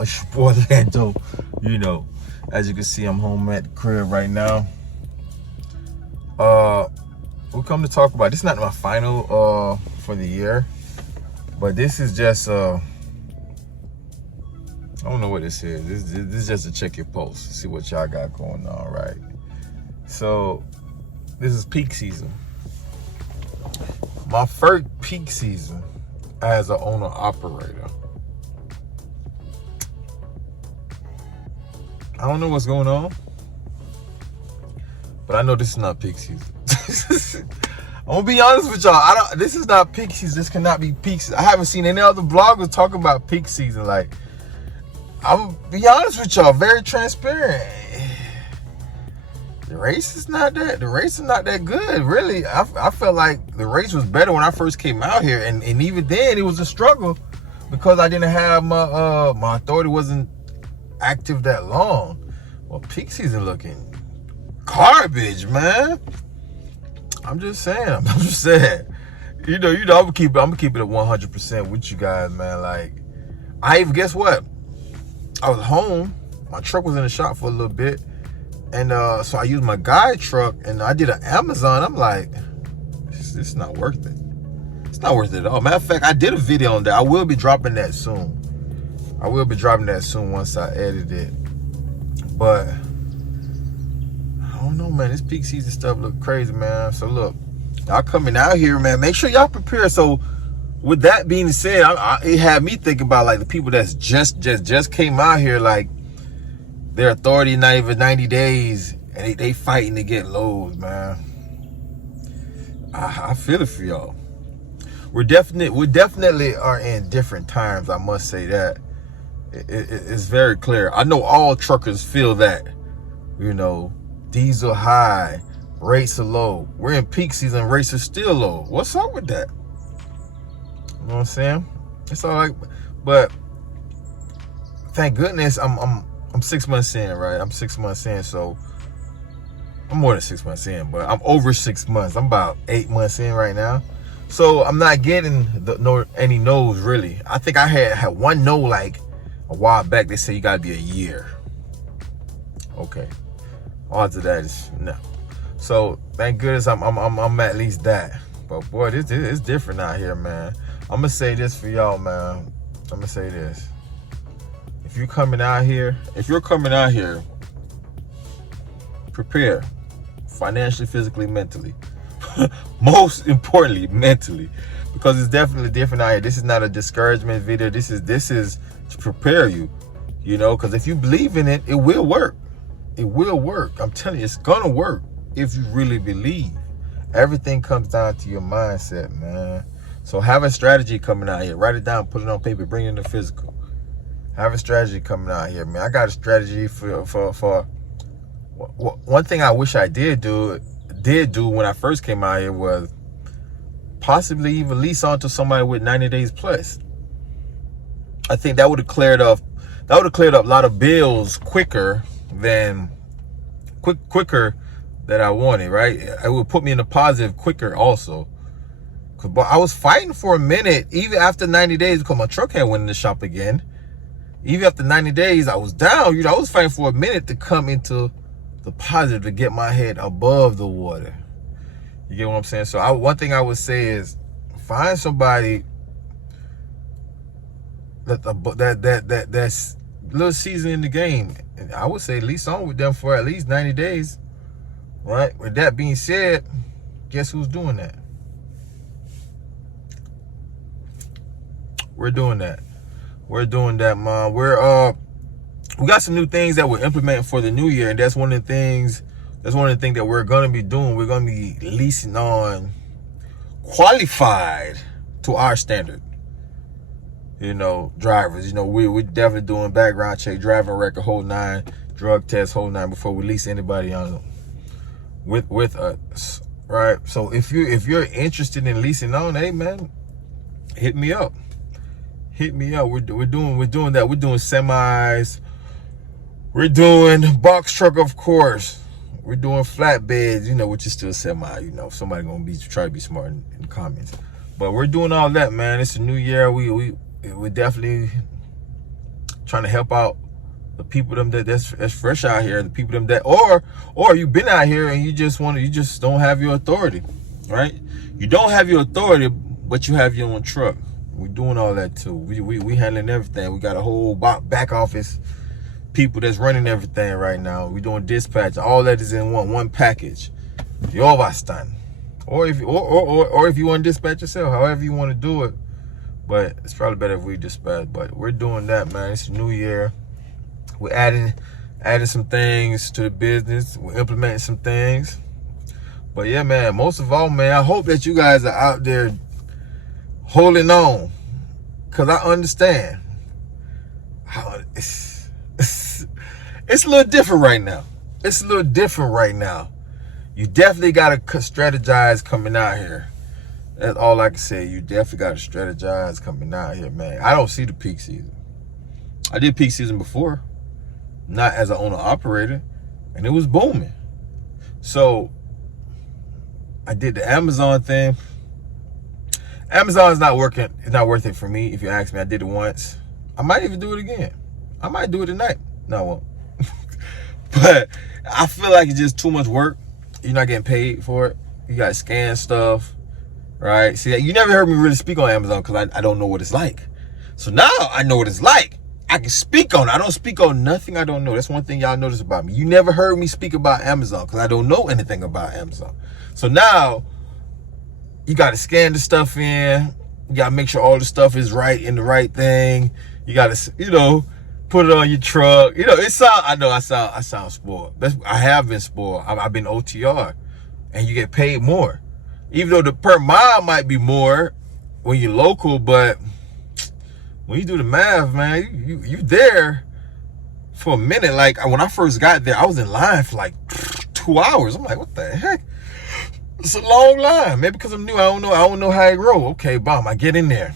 It's your boy Lando. You know, as you can see, I'm home at the crib right now. We'll come to talk about, this is not my final for the year, but this is just I don't know what this is. This is just to check your pulse, see what y'all got going on, right? So this is peak season. My first peak season as an owner operator. I don't know what's going on, but I know this is not peak season. I'm gonna be honest with y'all. This is not peak season. This cannot be peak season. I haven't seen any other bloggers talk about peak season. Like, I'm gonna be honest with y'all, very transparent. The race is not that good, really. I felt like the race was better when I first came out here, and even then it was a struggle because I didn't have my authority wasn't active that long. Well, peak season looking garbage, man. I'm just saying. You know, I'm gonna keep it at 100% with you guys, man. Like, guess what? I was home. My truck was in the shop for a little bit, and so I used my guide truck, and I did an Amazon. I'm like, this is not worth it. It's not worth it at all. Matter of fact, I did a video on that. I will be dropping that soon. Once I edit it. But I don't know, man. This peak season stuff look crazy, man. So look, y'all coming out here, man. Make sure y'all prepare. So with that being said, it had me thinking about like the people that's just came out here, like their authority not even 90 days, and they fighting to get loads, man. I feel it for y'all. We definitely are in different times. I must say that. It's very clear. I know all truckers feel that. You know, diesel high, rates are low. We're in peak season, rates are still low. What's up with that? You know what I'm saying? It's all right, but thank goodness I'm 6 months in, right? I'm 6 months in, so I'm more than 6 months in, but I'm over 6 months. I'm about 8 months in right now, so I'm not getting any no's really. I think I had one no like a while back. They say you gotta be a year. Okay, odds of that is no. So thank goodness I'm at least that. But boy, this is different out here, man. I'm gonna say this for y'all, man. I'm gonna say this. If you're coming out here, prepare financially, physically, mentally. Most importantly, mentally, because it's definitely different out here. This is not a discouragement video. This is to prepare you, you know, because if you believe in it, it will work. It will work. I'm telling you, it's gonna work if you really believe. Everything comes down to your mindset, man. So have a strategy coming out here. Write it down, put it on paper, bring it in the physical. Have a strategy coming out here, man. I got a strategy for one thing I wish I did do when I first came out here was possibly even lease onto somebody with 90 days plus. I think that would have cleared up a lot of bills quicker than that I wanted, right? It would put me in the positive quicker also. But I was fighting for a minute, even after 90 days, because my truck had went in the shop again. Even after 90 days, I was down. You know, I was fighting for a minute to come into the positive, to get my head above the water. You get what I'm saying? So one thing I would say is find somebody that's a little seasoned in the game. And I would say lease on with them for at least 90 days. Right? With that being said, guess who's doing that? We're doing that. Man. We got some new things that we're implementing for the new year, and that's one of the things that we're gonna be doing. We're gonna be leasing on qualified to our standard, you know, drivers. You know, we're definitely doing background check, driving record, whole nine, drug test, whole nine, before we lease anybody on with us, right? So if you're interested in leasing on, hey man, hit me up. We're doing that. We're doing semis. We're doing box truck, of course. We're doing flatbeds, you know, which is still semi. You know, somebody gonna try to be smart in the comments. But we're doing all that, man. It's a new year. We definitely trying to help out the people that's fresh out here, the people them that, or you've been out here and you just don't have your authority, right? You don't have your authority, but you have your own truck. We're doing all that too. We handling everything. We got a whole back office people that's running everything right now. We're doing dispatch. All that is in one package. You overstand. Or if you want to dispatch yourself, however you want to do it. But it's probably better if we dispatch. But we're doing that, man. It's a new year. We're adding some things to the business. We're implementing some things. But yeah, man, most of all, man, I hope that you guys are out there holding on. Because I understand how it's a little different right now. It's a little different right now. You definitely got to strategize coming out here. That's all I can say. You definitely got to strategize coming out here, man. I don't see the peak season. I did peak season before, not as an owner-operator, and it was booming. So I did the Amazon thing. Amazon is not working. It's not worth it for me. If you ask me, I did it once. I might even do it again. I might do it tonight. No, I won't. But I feel like it's just too much work. You're not getting paid for it. You got to scan stuff, right? See, you never heard me really speak on Amazon because I don't know what it's like. So now I know what it's like. I can speak on it. I don't speak on nothing I don't know. That's one thing y'all notice about me. You never heard me speak about Amazon because I don't know anything about Amazon. So now you got to scan the stuff in. You got to make sure all the stuff is right in the right thing. You got to, put it on your truck. I know I sound spoiled. I have been spoiled. I've been OTR, and you get paid more. Even though the per mile might be more when you're local, but when you do the math, man, you there for a minute. Like when I first got there, I was in line for like 2 hours. I'm like, what the heck? It's a long line. Maybe because I'm new. I don't know how it grow. Okay, bomb. I get in there.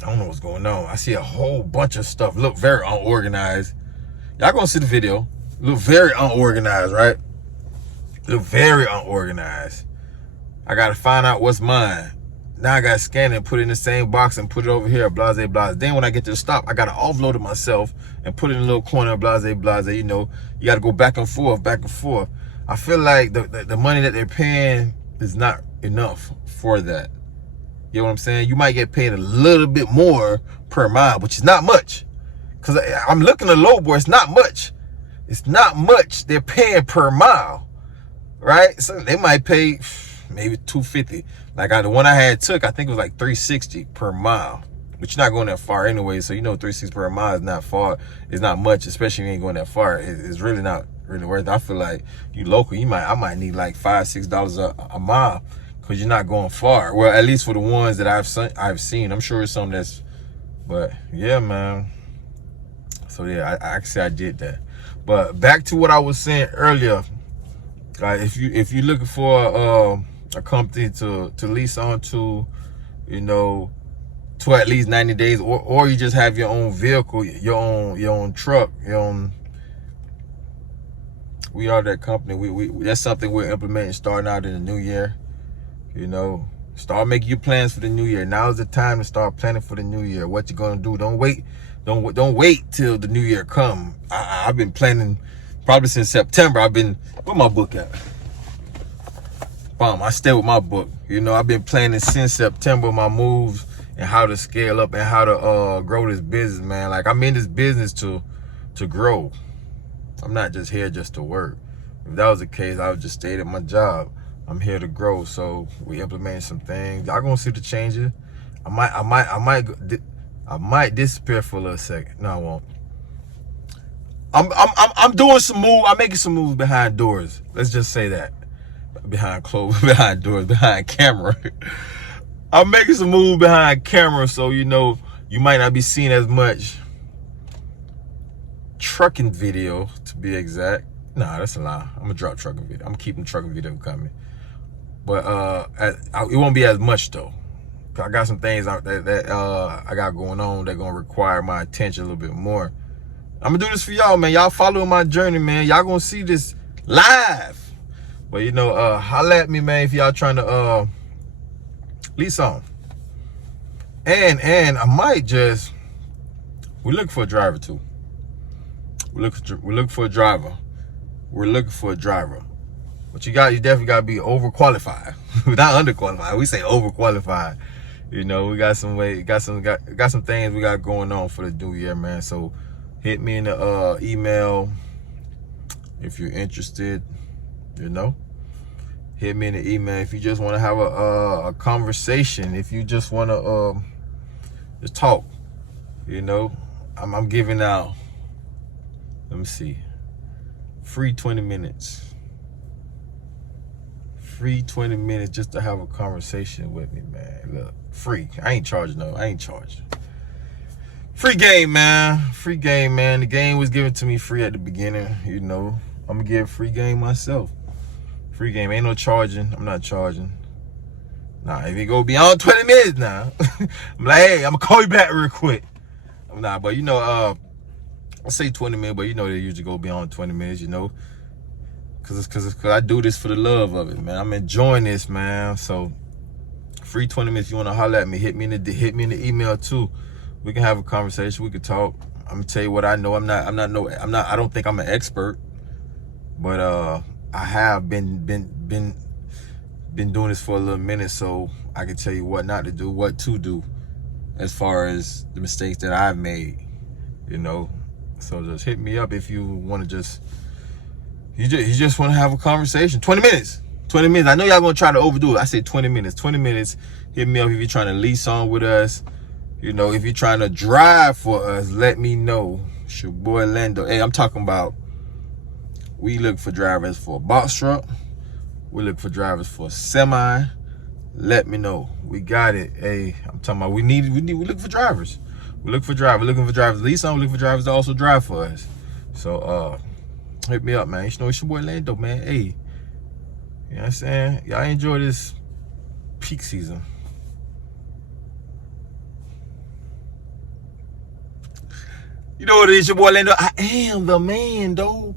I don't know what's going on. I see a whole bunch of stuff. Look very unorganized. Y'all gonna see the video. Look very unorganized, right? Look very unorganized. I gotta find out what's mine. Now I gotta scan it and put it in the same box and put it over here, blase, blase. Then when I get to the stop, I gotta offload it myself and put it in a little corner, blase, blase. You gotta go back and forth, back and forth. I feel like the money that they're paying is not enough for that. You know what I'm saying? You might get paid a little bit more per mile, which is not much. Because I'm looking at low boy, it's not much. It's not much they're paying per mile, right? So they might pay maybe $250. Like the one I had took, I think it was like $360 per mile. But you're not going that far anyway, so $360 per mile is not far. It's not much, especially if you ain't going that far. It's really not really worth it. I feel like you local, I might need like $5, $6 a mile. Because you're not going far. Well, at least for the ones that I've seen. I'm sure it's some but yeah, man. So yeah, I can say I did that. But back to what I was saying earlier. If you're looking for a company to lease onto, to at least 90 days, or you just have your own vehicle, your own truck, we are that company. We that's something we're implementing starting out in the new year. Start making your plans for the new year. Now is the time to start planning for the new year. What you're gonna do. Don't wait till the new year come. I've been planning probably since September. Where my book at? I stay with my book. I've been planning since September my moves and how to scale up and how to grow this business, man. Like I'm in this business to grow. I'm not just here just to work. If that was the case, I would just stay at my job. I'm here to grow, so we implementing some things. Y'all gonna see the changes. I might disappear for a little second. No, I won't. I'm doing some moves. I'm making some moves behind doors. Let's just say that. Behind doors, behind camera. I'm making some moves behind camera, so you might not be seeing as much trucking video, to be exact. Nah, that's a lie. I'm gonna drop trucking video. I'm keeping trucking video coming. But it won't be as much though. I got some things that I got going on that gonna require my attention a little bit more. I'm gonna do this for y'all, man. Y'all following my journey, man. Y'all gonna see this live. But holla at me, man, if y'all trying to lease on. And I might just We're looking for a driver too. We're looking for a driver. We're looking for a driver. But you definitely got to be overqualified. Not underqualified. We say overqualified. You know, we got some things we got going on for the new year, man. So hit me in the email if you're interested. You know, hit me in the email if you just want to have a conversation. If you just want to just talk. You know, I'm giving out. Let me see. Free 20 minutes. Free 20 minutes just to have a conversation with me, man. Look, free. I ain't charging, no. I ain't charging. Free game, man. Free game, man. The game was given to me free at the beginning. You know, I'm gonna give free game myself. Free game. Ain't no charging. I'm not charging. Nah, if you go beyond 20 minutes now, I'm like, hey, I'm gonna call you back real quick. Nah, but you know, I say 20 minutes, but you know they usually go beyond 20 minutes, you know. Cause I do this for the love of it, man. I'm enjoying this, man. So free 20 minutes. If you wanna holler at me, hit me in the email too. We can have a conversation. We can talk. I'm gonna tell you what I know. I don't think I'm an expert, but I have been doing this for a little minute, so I can tell you what not to do, what to do, as far as the mistakes that I've made. You know, so just hit me up if you want to you just want to have a conversation. 20 minutes. 20 minutes. I know y'all gonna try to overdo it. I say 20 minutes. 20 minutes. Hit me up if you're trying to lease on with us. You know, if you're trying to drive for us, let me know. It's your boy Lando. Hey, I'm talking about, we look for drivers for a box truck. We look for drivers for a semi. Let me know. We got it. Hey, I'm talking about we look for drivers. We look for drivers. We're looking for drivers to lease on. We look for drivers to also drive for us. So hit me up, man. You know, it's your boy Lando, man. Hey, you know what I'm saying? Y'all enjoy this peak season. You know what it is, your boy Lando. I am the man, though.